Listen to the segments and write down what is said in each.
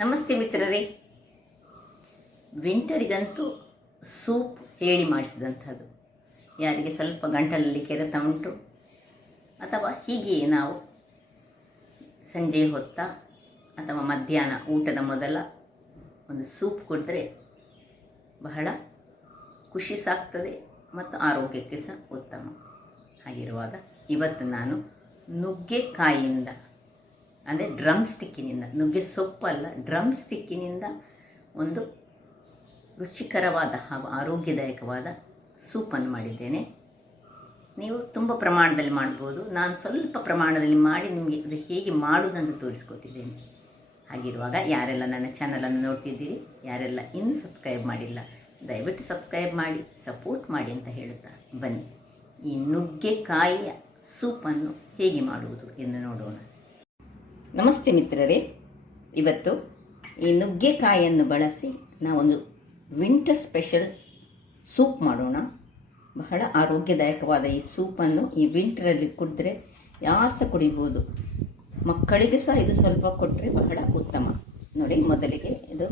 ನಮಸ್ತೆ ಮಿತ್ರರೇ. ವಿಂಟರಿಗಂತೂ ಸೂಪ್ ಹೇಳಿ ಮಾಡಿಸಿದಂಥದ್ದು. ಯಾರಿಗೆ ಸ್ವಲ್ಪ ಗಂಟಲಲ್ಲಿ ಕೆರೆತ ಉಂಟು ಅಥವಾ ಹೀಗೆಯೇ ನಾವು ಸಂಜೆ ಹೊತ್ತ ಅಥವಾ ಮಧ್ಯಾಹ್ನ ಊಟದ ಮೊದಲ ಒಂದು ಸೂಪ್ ಕುಡಿದ್ರೆ ಬಹಳ ಖುಷಿ ಸಾಕ್ತದೆ ಮತ್ತು ಆರೋಗ್ಯಕ್ಕೆ ಸಹ ಉತ್ತಮ. ಹಾಗಿರುವಾಗ ಇವತ್ತು ನಾನು ನುಗ್ಗೆಕಾಯಿಯಿಂದ ಅಂದರೆ ಡ್ರಮ್ ಸ್ಟಿಕ್ಕಿನಿಂದ, ನುಗ್ಗೆ ಸೊಪ್ಪಲ್ಲ, ಡ್ರಮ್ ಸ್ಟಿಕ್ಕಿನಿಂದ ಒಂದು ರುಚಿಕರವಾದ ಹಾಗೂ ಆರೋಗ್ಯದಾಯಕವಾದ ಸೂಪನ್ನು ಮಾಡಿದ್ದೇನೆ. ನೀವು ತುಂಬ ಪ್ರಮಾಣದಲ್ಲಿ ಮಾಡ್ಬೋದು. ನಾನು ಸ್ವಲ್ಪ ಪ್ರಮಾಣದಲ್ಲಿ ಮಾಡಿ ನಿಮಗೆ ಅದು ಹೇಗೆ ಮಾಡುವುದಂತ ತೋರಿಸ್ಕೊಟ್ಟಿದ್ದೇನೆ. ಹಾಗಿರುವಾಗ ಯಾರೆಲ್ಲ ನನ್ನ ಚಾನಲನ್ನು ನೋಡ್ತಿದ್ದೀರಿ, ಯಾರೆಲ್ಲ ಇನ್ನೂ ಸಬ್ಸ್ಕ್ರೈಬ್ ಮಾಡಿಲ್ಲ, ದಯವಿಟ್ಟು ಸಬ್ಸ್ಕ್ರೈಬ್ ಮಾಡಿ ಸಪೋರ್ಟ್ ಮಾಡಿ ಅಂತ ಹೇಳುತ್ತಾ ಬನ್ನಿ ಈ ನುಗ್ಗೆಕಾಯಿಯ ಸೂಪನ್ನು ಹೇಗೆ ಮಾಡುವುದು ಎಂದು ನೋಡೋಣ. ನಮಸ್ತೆ ಮಿತ್ರರೇ. ಇವತ್ತು ಈ ನುಗ್ಗೆಕಾಯಿಯನ್ನು ಬಳಸಿ ನಾವೊಂದು ವಿಂಟರ್ ಸ್ಪೆಷಲ್ ಸೂಪ್ ಮಾಡೋಣ. ಬಹಳ ಆರೋಗ್ಯದಾಯಕವಾದ ಈ ಸೂಪನ್ನು ಈ ವಿಂಟರಲ್ಲಿ ಕುಡಿದ್ರೆ ಯಾರು ಸಹ ಕುಡಿಬೋದು. ಮಕ್ಕಳಿಗೆ ಸಹ ಇದು ಸ್ವಲ್ಪ ಕೊಟ್ಟರೆ ಬಹಳ ಉತ್ತಮ. ನೋಡಿ, ಮೊದಲಿಗೆ ಇದು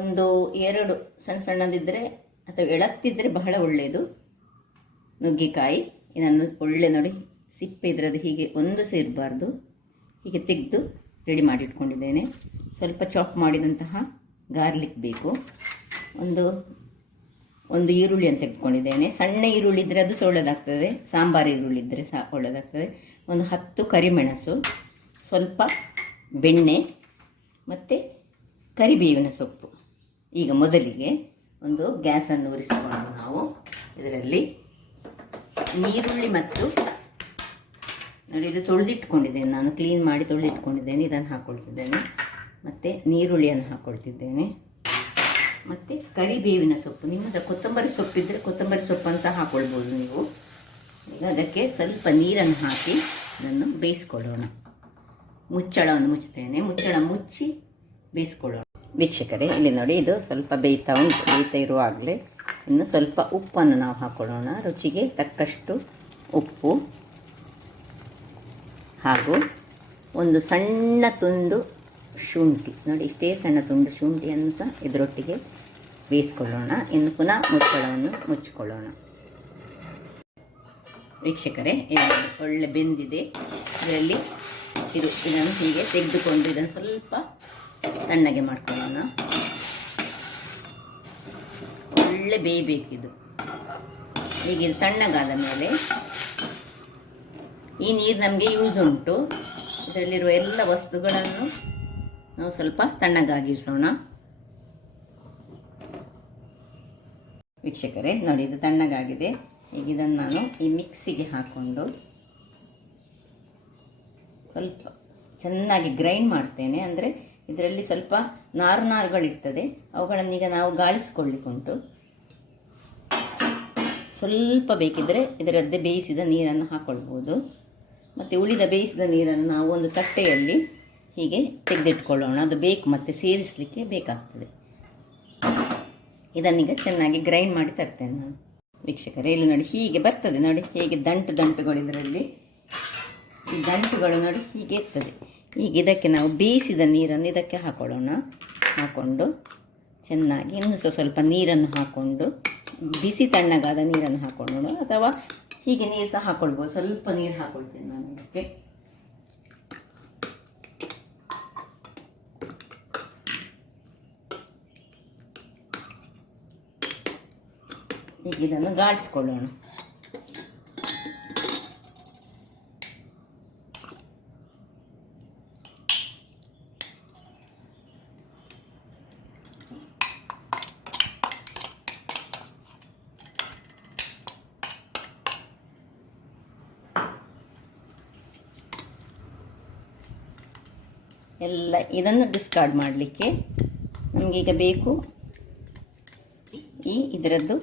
ಒಂದು 2 ಸಣ್ಣದಿದ್ದರೆ ಅಥವಾ ಎಳತ್ತಿದ್ರೆ ಬಹಳ ಒಳ್ಳೆಯದು. ನುಗ್ಗೆಕಾಯಿ ಇದನ್ನು ಒಳ್ಳೆ ನೋಡಿ, ಸಿಪ್ಪೆ ಇದ್ರದ್ದು ಹೀಗೆ ಒಂದು ಸೇರಬಾರ್ದು, ಹೀಗೆ ತೆಗೆದು ರೆಡಿ ಮಾಡಿಟ್ಕೊಂಡಿದ್ದೇನೆ. ಸ್ವಲ್ಪ ಚಾಪ್ ಮಾಡಿದಂತಹ ಗಾರ್ಲಿಕ್ ಬೇಕು. ಒಂದು ಈರುಳ್ಳಿಯನ್ನು ತೆಗೆದುಕೊಂಡಿದ್ದೇನೆ. ಸಣ್ಣ ಈರುಳ್ಳಿ ಇದ್ದರೆ ಅದು ಸಹ ಒಳ್ಳೆಯದಾಗ್ತದೆ, ಸಾಂಬಾರು ಈರುಳ್ಳಿ ಇದ್ದರೆ ಸಹ ಒಳ್ಳೆಯದಾಗ್ತದೆ. ಒಂದು 10 ಕರಿಮೆಣಸು, ಸ್ವಲ್ಪ ಬೆಣ್ಣೆ ಮತ್ತು ಕರಿಬೇವಿನ ಸೊಪ್ಪು. ಈಗ ಮೊದಲಿಗೆ ಒಂದು ಗ್ಯಾಸನ್ನು ಉರಿಸಿಕೊಂಡು ನಾವು ಇದರಲ್ಲಿ ನೀರುಳ್ಳಿ ಮತ್ತು ನೋಡಿ, ಇದು ತೊಳೆದಿಟ್ಕೊಂಡಿದ್ದೇನೆ, ನಾನು ಕ್ಲೀನ್ ಮಾಡಿ ತೊಳೆದಿಟ್ಕೊಂಡಿದ್ದೇನೆ. ಇದನ್ನು ಹಾಕ್ಕೊಳ್ತಿದ್ದೇನೆ. ಮತ್ತು ನೀರುಳ್ಳಿಯನ್ನು ಹಾಕ್ಕೊಳ್ತಿದ್ದೇನೆ. ಮತ್ತು ಕರಿಬೇವಿನ ಸೊಪ್ಪು, ನಿಮ್ಮದು ಕೊತ್ತಂಬರಿ ಸೊಪ್ಪಿದ್ದರೆ ಕೊತ್ತಂಬರಿ ಸೊಪ್ಪು ಅಂತ ಹಾಕ್ಕೊಳ್ಬೋದು ನೀವು. ಈಗ ಅದಕ್ಕೆ ಸ್ವಲ್ಪ ನೀರನ್ನು ಹಾಕಿ ಇದನ್ನು ಬೇಯಿಸ್ಕೊಳ್ಳೋಣ. ಮುಚ್ಚಳವನ್ನು ಮುಚ್ಚುತ್ತೇನೆ. ಮುಚ್ಚಳ ಮುಚ್ಚಿ ಬೇಯಿಸ್ಕೊಳ್ಳೋಣ. ವೀಕ್ಷಕರೇ, ಇಲ್ಲಿ ನೋಡಿ, ಇದು ಸ್ವಲ್ಪ ಬೇಯ್ತಾ ಉಂಟು. ಬೇಯ್ತಾ ಇರುವಾಗಲೇ ಇನ್ನು ಸ್ವಲ್ಪ ಉಪ್ಪನ್ನು ನಾವು ಹಾಕ್ಕೊಳ್ಳೋಣ. ರುಚಿಗೆ ತಕ್ಕಷ್ಟು ಉಪ್ಪು ಹಾಗೂ ಒಂದು ಸಣ್ಣ ತುಂಡು ಶುಂಠಿ. ನೋಡಿ, ಇಷ್ಟೇ ಸಣ್ಣ ತುಂಡು ಶುಂಠಿಯನ್ನು ಸಹ ಇದರೊಟ್ಟಿಗೆ ಬೇಯಿಸ್ಕೊಳ್ಳೋಣ. ಇನ್ನು ಪುನಃ ಮುಚ್ಚಳವನ್ನು ಮುಚ್ಚಿಕೊಳ್ಳೋಣ. ವೀಕ್ಷಕರೇ, ಇದು ಒಳ್ಳೆ ಬೆಂದಿದೆ. ಇದರಲ್ಲಿ ಇದನ್ನು ಹೀಗೆ ತೆಗೆದುಕೊಂಡು ಇದನ್ನು ಸ್ವಲ್ಪ ತಣ್ಣಗೆ ಮಾಡ್ಕೊಳ್ಳೋಣ. ಒಳ್ಳೆ ಬೇಯಬೇಕಿದು. ಹೀಗೆ ಇದು ತಣ್ಣಗಾದ ಮೇಲೆ ಈ ನೀರು ನಮಗೆ ಯೂಸ್ ಉಂಟು. ಇದರಲ್ಲಿರುವ ಎಲ್ಲ ವಸ್ತುಗಳನ್ನು ನಾವು ಸ್ವಲ್ಪ ತಣ್ಣಗಾಗಿರಿಸೋಣ. ವೀಕ್ಷಕರೇ ನೋಡಿ, ಇದು ತಣ್ಣಗಾಗಿದೆ. ಈಗ ಇದನ್ನು ನಾನು ಈ ಮಿಕ್ಸಿಗೆ ಹಾಕ್ಕೊಂಡು ಸ್ವಲ್ಪ ಚೆನ್ನಾಗಿ ಗ್ರೈಂಡ್ ಮಾಡ್ತೇನೆ. ಅಂದರೆ ಇದರಲ್ಲಿ ಸ್ವಲ್ಪ ನಾರುಗಳಿರ್ತದೆ, ಅವುಗಳನ್ನೀಗ ನಾವು ಗಾಳಿಸ್ಕೊಳ್ಳಿಕ್ಕುಂಟು. ಸ್ವಲ್ಪ ಬೇಕಿದ್ದರೆ ಇದರದ್ದೇ ಬೇಯಿಸಿದ ನೀರನ್ನು ಹಾಕ್ಕೊಳ್ಬೋದು. ಮತ್ತು ಉಳಿದ ಬೇಯಿಸಿದ ನೀರನ್ನು ನಾವು ಒಂದು ತಟ್ಟೆಯಲ್ಲಿ ಹೀಗೆ ತೆಗೆದಿಟ್ಕೊಳ್ಳೋಣ. ಅದು ಬೇಕು, ಮತ್ತು ಸೇರಿಸಲಿಕ್ಕೆ ಬೇಕಾಗ್ತದೆ. ಇದನ್ನೀಗ ಚೆನ್ನಾಗಿ ಗ್ರೈಂಡ್ ಮಾಡಿ ತರ್ತೇನೆ ನಾನು. ವೀಕ್ಷಕರೇ, ಇಲ್ಲಿ ನೋಡಿ, ಹೀಗೆ ಬರ್ತದೆ. ನೋಡಿ, ಹೇಗೆ ದಂಟುಗಳು ಇದರಲ್ಲಿ, ಈ ದಂಟುಗಳು ನೋಡಿ ಹೀಗೆ ಇರ್ತದೆ. ಈಗ ಇದಕ್ಕೆ ನಾವು ಬೇಯಿಸಿದ ನೀರನ್ನು ಇದಕ್ಕೆ ಹಾಕೊಳ್ಳೋಣ. ಹಾಕ್ಕೊಂಡು ಚೆನ್ನಾಗಿ ಇನ್ನೂ ಸ್ವಲ್ಪ ನೀರನ್ನು ಹಾಕ್ಕೊಂಡು, ಬಿಸಿ ತಣ್ಣಗಾದ ನೀರನ್ನು ಹಾಕ್ಕೊಳ್ಳೋಣ, ಅಥವಾ ಹೀಗೆ ನೀರು ಸಹ ಹಾಕ್ಕೊಳ್ಬೋದು. ಸ್ವಲ್ಪ ನೀರು ಹಾಕ್ಕೊಳ್ತೇನೆ ನಾನು ಇದಕ್ಕೆ. ಈಗ ಇದನ್ನು ಗಾಳಿಸ್ಕೊಳ್ಳೋಣ. ಎಲ್ಲ ಇದನ್ನು ಡಿಸ್ಕಾರ್ಡ್ ಮಾಡಲಿಕ್ಕೆ ನಮಗೀಗ ಬೇಕು ಇದರದ್ದು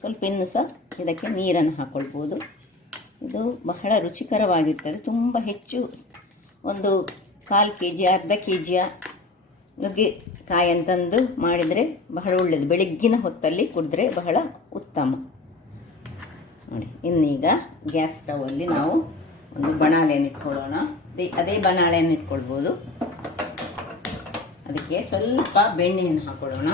ಸ್ವಲ್ಪ ಇನ್ನೂ ಸಹ ಇದಕ್ಕೆ ನೀರನ್ನು ಹಾಕ್ಕೊಳ್ಬೋದು. ಇದು ಬಹಳ ರುಚಿಕರವಾಗಿರ್ತದೆ. ತುಂಬ ಹೆಚ್ಚು ಒಂದು 1/4 kg ಅರ್ಧ kg ನುಗ್ಗೆಕಾಯಿ ಅಂತಂದು ಮಾಡಿದರೆ ಬಹಳ ಒಳ್ಳೆಯದು. ಬೆಳಗ್ಗಿನ ಹೊತ್ತಲ್ಲಿ ಕುಡಿದ್ರೆ ಬಹಳ ಉತ್ತಮ. ನೋಡಿ, ಇನ್ನೀಗ ಗ್ಯಾಸ್ ಸ್ಟವಲ್ಲಿ ನಾವು ಒಂದು ಬಣಾಲೆಯನ್ನು ಇಟ್ಕೊಳ್ಳೋಣ. ಅದೇ ಬಣಾಳೆಯನ್ನು ಇಟ್ಕೊಳ್ಬೋದು. ಅದಕ್ಕೆ ಸ್ವಲ್ಪ ಬೆಣ್ಣೆಯನ್ನು ಹಾಕೊಳ್ಳೋಣ.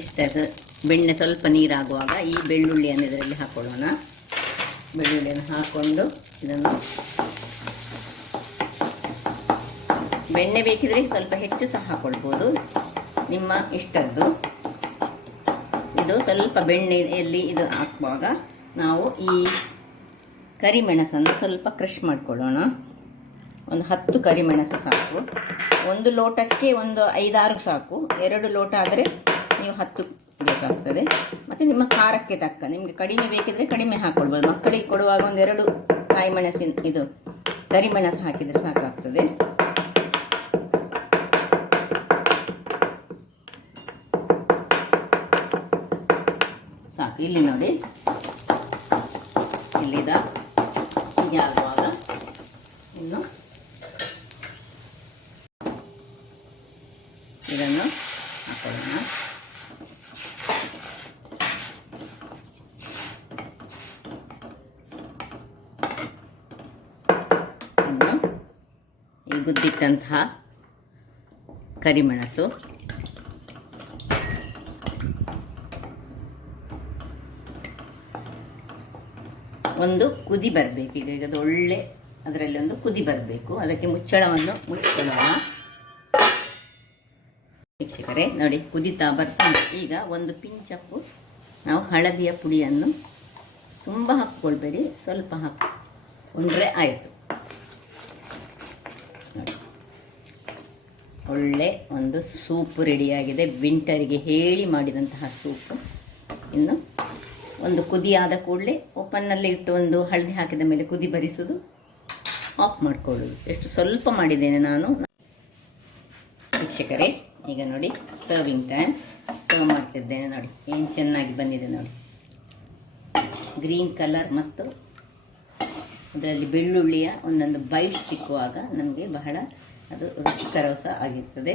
ಇಷ್ಟದು ಬೆಣ್ಣೆ ಸ್ವಲ್ಪ ನೀರಾಗುವಾಗ ಈ ಬೆಳ್ಳುಳ್ಳಿಯನ್ನು ಇದರಲ್ಲಿ ಹಾಕೊಳ್ಳೋಣ. ಬೆಳ್ಳುಳ್ಳಿಯನ್ನು ಹಾಕ್ಕೊಂಡು ಇದನ್ನು ಬೆಣ್ಣೆ ಬೇಕಿದ್ರೆ ಸ್ವಲ್ಪ ಹೆಚ್ಚು ಸಹ ಹಾಕೊಳ್ಬೋದು, ನಿಮ್ಮ ಇಷ್ಟದ್ದು. ಇದು ಸ್ವಲ್ಪ ಬೆಣ್ಣೆಯಲ್ಲಿ ಇದು ಹಾಕುವಾಗ ನಾವು ಈ ಕರಿಮೆಣಸನ್ನು ಸ್ವಲ್ಪ ಕ್ರಷ್ ಮಾಡಿಕೊಳ್ಳೋಣ. ಒಂದು 10 ಕರಿಮೆಣಸು ಸಾಕು. 1 ಲೋಟಕ್ಕೆ ಒಂದು 5-6 ಸಾಕು. 2 ಲೋಟ ಆದರೆ ನೀವು 10 ಬೇಕಾಗ್ತದೆ. ಮತ್ತು ನಿಮ್ಮ ಖಾರಕ್ಕೆ ತಕ್ಕ, ನಿಮಗೆ ಕಡಿಮೆ ಬೇಕಿದ್ರೆ ಕಡಿಮೆ ಹಾಕ್ಕೊಳ್ಬೋದು. ಮಕ್ಕಳಿಗೆ ಕೊಡುವಾಗ 1-2 ಕಾಯಿ ಮೆಣಸಿನ ಇದು ಕರಿಮೆಣಸು ಹಾಕಿದರೆ ಸಾಕಾಗ್ತದೆ. ಸಾಕು. ಇಲ್ಲಿ ನೋಡಿ, ಇಲ್ಲಿದ ಹೀಗೆ ಆಗುವಾಗ ಇನ್ನು ಇದನ್ನು ಹಾಕೊಳ್ಳೋಣ. ಇನ್ನು ಈ ಗುದ್ದಿಟ್ಟಂತಹ ಕರಿಮೆಣಸು, ಒಂದು ಕುದಿ ಬರಬೇಕು. ಈಗ ಅದು ಒಳ್ಳೆ ಅದರಲ್ಲಿ ಒಂದು ಕುದಿ ಬರಬೇಕು. ಅದಕ್ಕೆ ಮುಚ್ಚಳವನ್ನು ಮುಚ್ಕೊಳ್ಳೋಣ. ವೀಕ್ಷಕರೇ ನೋಡಿ, ಕುದಿತಾ ಬರ್ತಾನೆ. ಈಗ ಒಂದು ಪಿಂಚಪ್ಪು ನಾವು ಹಳದಿಯ ಪುಡಿಯನ್ನು ತುಂಬ ಹಾಕ್ಕೊಳ್ಬೇಡಿ, ಸ್ವಲ್ಪ ಹಾಕ್ಕೊಂಡ್ರೆ ಆಯಿತು. ನೋಡಿ, ಒಳ್ಳೆ ಒಂದು ಸೂಪು ರೆಡಿಯಾಗಿದೆ. ವಿಂಟರಿಗೆ ಹೇಳಿ ಮಾಡಿದಂತಹ ಸೂಪು. ಇನ್ನು ಒಂದು ಕುದಿಯಾದ ಕೂಡಲೇ ಓಪನ್ನಲ್ಲೇ ಇಟ್ಟು ಒಂದು ಹಳದಿ ಹಾಕಿದ ಮೇಲೆ ಕುದಿ ಬರಿಸೋದು, ಆಫ್ ಮಾಡಿಕೊಳ್ಳೋದು. ಎಷ್ಟು ಸ್ವಲ್ಪ ಮಾಡಿದ್ದೇನೆ ನಾನು. ವೀಕ್ಷಕರೇ, ಈಗ ನೋಡಿ ಸರ್ವಿಂಗ್ ಟೈಮ್. ಸರ್ವ್ ಮಾಡ್ತಿದ್ದೇನೆ. ನೋಡಿ ಏನು ಚೆನ್ನಾಗಿ ಬಂದಿದೆ ನೋಡಿ. ಗ್ರೀನ್ ಕಲರ್ ಮತ್ತು ಅದರಲ್ಲಿ ಬೆಳ್ಳುಳ್ಳಿಯ ಒಂದೊಂದು ಬೈಟ್ ಸಿಕ್ಕುವಾಗ ನಮಗೆ ಬಹಳ ಅದು ರುಚಿಕರ ಸಹ ಆಗಿರ್ತದೆ.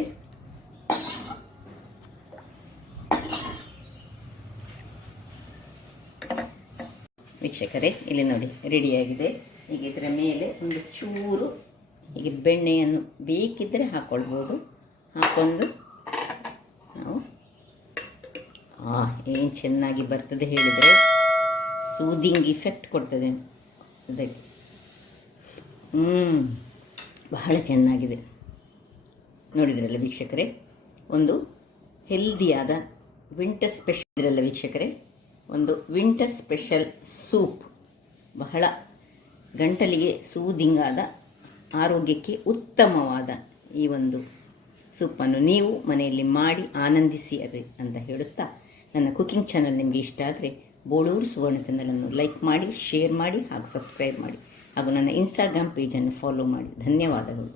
ವೀಕ್ಷಕರೇ, ಇಲ್ಲಿ ನೋಡಿ ರೆಡಿಯಾಗಿದೆ. ಈಗ ಇದರ ಮೇಲೆ ಒಂದು ಚೂರು ಹೀಗೆ ಬೆಣ್ಣೆಯನ್ನು ಬೇಕಿದ್ದರೆ ಹಾಕ್ಕೊಳ್ಬೋದು. ಹಾಕ್ಕೊಂಡು ನಾವು ಏನು ಚೆನ್ನಾಗಿ ಬರ್ತದೆ ಹೇಳಿದರೆ, ಸೂದಿಂಗ್ ಇಫೆಕ್ಟ್ ಕೊಡ್ತದೆ ಅದಕ್ಕೆ. ಬಹಳ ಚೆನ್ನಾಗಿದೆ. ನೋಡಿದ್ರಲ್ಲ ವೀಕ್ಷಕರೇ, ಒಂದು ಹೆಲ್ದಿಯಾದ ವಿಂಟರ್ ಸ್ಪೆಷಲ್ ಇರಲ್ಲ ವೀಕ್ಷಕರೇ, ಒಂದು ವಿಂಟರ್ ಸ್ಪೆಷಲ್ ಸೂಪ್. ಬಹಳ ಗಂಟಲಿಗೆ ಸೂದಿಂಗ್ ಆದ, ಆರೋಗ್ಯಕ್ಕೆ ಉತ್ತಮವಾದ ಈ ಒಂದು ಸೂಪನ್ನು ನೀವು ಮನೆಯಲ್ಲಿ ಮಾಡಿ ಆನಂದಿಸಿ ಅಂತ ಹೇಳುತ್ತಾ, ನನ್ನ ಕುಕಿಂಗ್ ಚಾನಲ್ ನಿಮಗೆ ಇಷ್ಟ ಆದರೆ ಬೋಳೂರು ಸುವರ್ಣ ಚಾನಲನ್ನು ಲೈಕ್ ಮಾಡಿ, ಶೇರ್ ಮಾಡಿ ಹಾಗೂ ಸಬ್ಸ್ಕ್ರೈಬ್ ಮಾಡಿ ಹಾಗೂ ನನ್ನ ಇನ್ಸ್ಟಾಗ್ರಾಮ್ ಪೇಜನ್ನು ಫಾಲೋ ಮಾಡಿ. ಧನ್ಯವಾದಗಳು.